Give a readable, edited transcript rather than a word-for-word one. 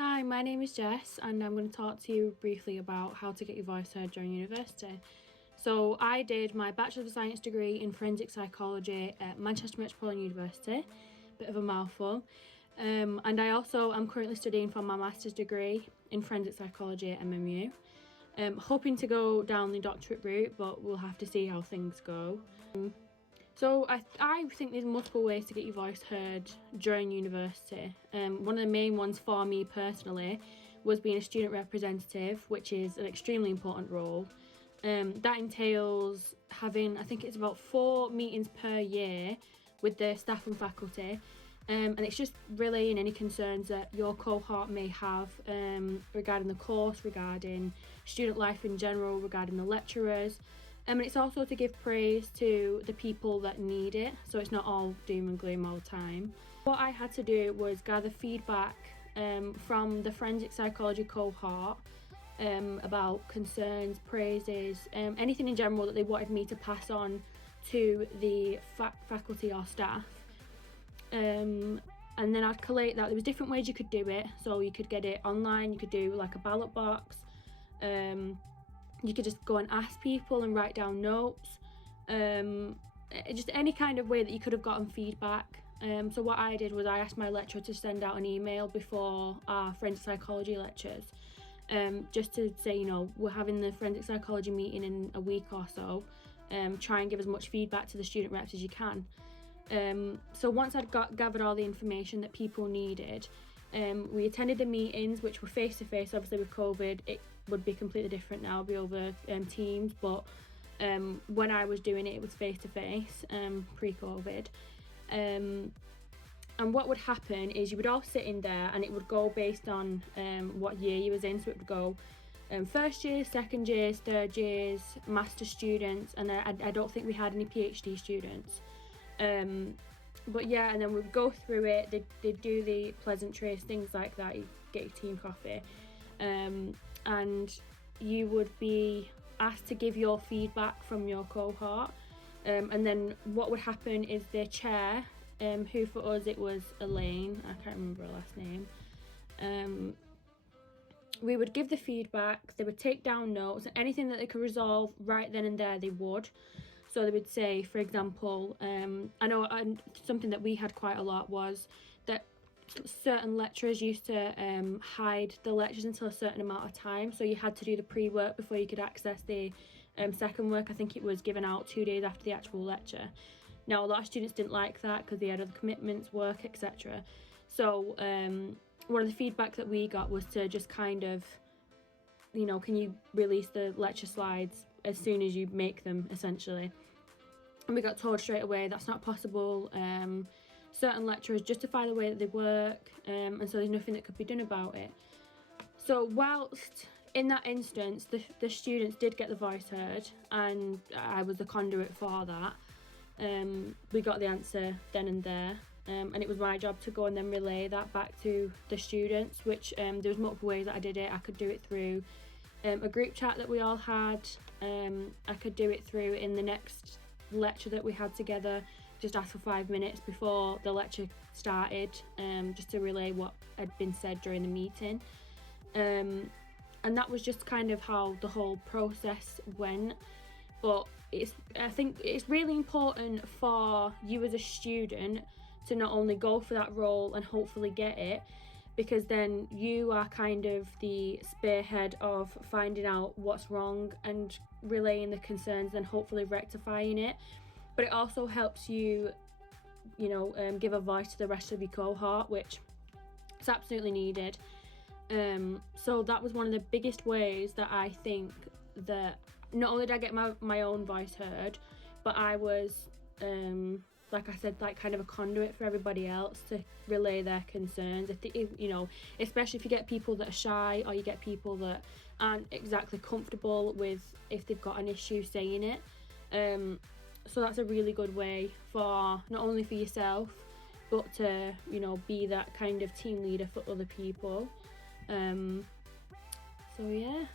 Hi, my name is Jess and I'm going to talk to you briefly about how to get your voice heard during university. So I did my Bachelor of Science degree in Forensic Psychology at Manchester Metropolitan University, bit of a mouthful, and I also am currently studying for my Master's degree in Forensic Psychology at MMU. Hoping to go down the doctorate route, but we'll have to see how things go. So I think there's multiple ways to get your voice heard during university. One of the main ones for me personally was being a student representative, which is an extremely important role. That entails having, I think it's about 4 meetings per year with the staff and faculty. And it's just relaying any concerns that your cohort may have regarding the course, regarding student life in general, regarding the lecturers. And it's also to give praise to the people that need it, so it's not all doom and gloom all the time. What I had to do was gather feedback from the forensic psychology cohort about concerns, praises, anything in general that they wanted me to pass on to the faculty or staff. And then I'd collate that. There was different ways you could do it, so you could get it online, you could do like a ballot box, you could just go and ask people and write down notes, just any kind of way that you could have gotten feedback. So what I did was I asked my lecturer to send out an email before our forensic psychology lectures, just to say, you know, we're having the forensic psychology meeting in a week or so, try and give as much feedback to the student reps as you can. So once I'd gathered all the information that people needed, we attended the meetings, which were face-to-face. Obviously with COVID it would be completely different now, it'd be over Teams, but when I was doing it, it was face-to-face, pre-COVID. And what would happen is you would all sit in there and it would go based on what year you was in. So it would go first years, second years, third years, master students, and I don't think we had any PhD students. But yeah, and then we'd go through it, they'd do the pleasantries, things like that, you get your team coffee, and you would be asked to give your feedback from your cohort, and then what would happen is the chair, who for us it was Elaine, I can't remember her last name, we would give the feedback, they would take down notes, and anything that they could resolve right then and there they would. So they would say, for example, I know something that we had quite a lot was that certain lecturers used to hide the lectures until a certain amount of time. So you had to do the pre-work before you could access the second work. I think it was given out 2 days after the actual lecture. Now, a lot of students didn't like that because they had other commitments, work, etc. So one of the feedback that we got was to just kind of, you know, can you release the lecture slides as soon as you make them, essentially. And we got told straight away that's not possible. Certain lecturers justify the way that they work, and so there's nothing that could be done about it. So whilst in that instance the students did get the voice heard and I was the conduit for that, we got the answer then and there, and it was my job to go and then relay that back to the students, which there was multiple ways that I did it. I could do it through a group chat that we all had, I could do it through in the next lecture that we had together, just ask for 5 minutes before the lecture started, just to relay what had been said during the meeting, and that was just kind of how the whole process went. But I think it's really important for you as a student to not only go for that role and hopefully get it, because then you are kind of the spearhead of finding out what's wrong and relaying the concerns and hopefully rectifying it. But it also helps you, you know, give a voice to the rest of your cohort, which is absolutely needed. So that was one of the biggest ways that I think that not only did I get my own voice heard, but I was, like I said, like kind of a conduit for everybody else to relay their concerns. If you know, especially if you get people that are shy or you get people that aren't exactly comfortable with if they've got an issue saying it. So that's a really good way for not only for yourself, but to, you know, be that kind of team leader for other people. So yeah.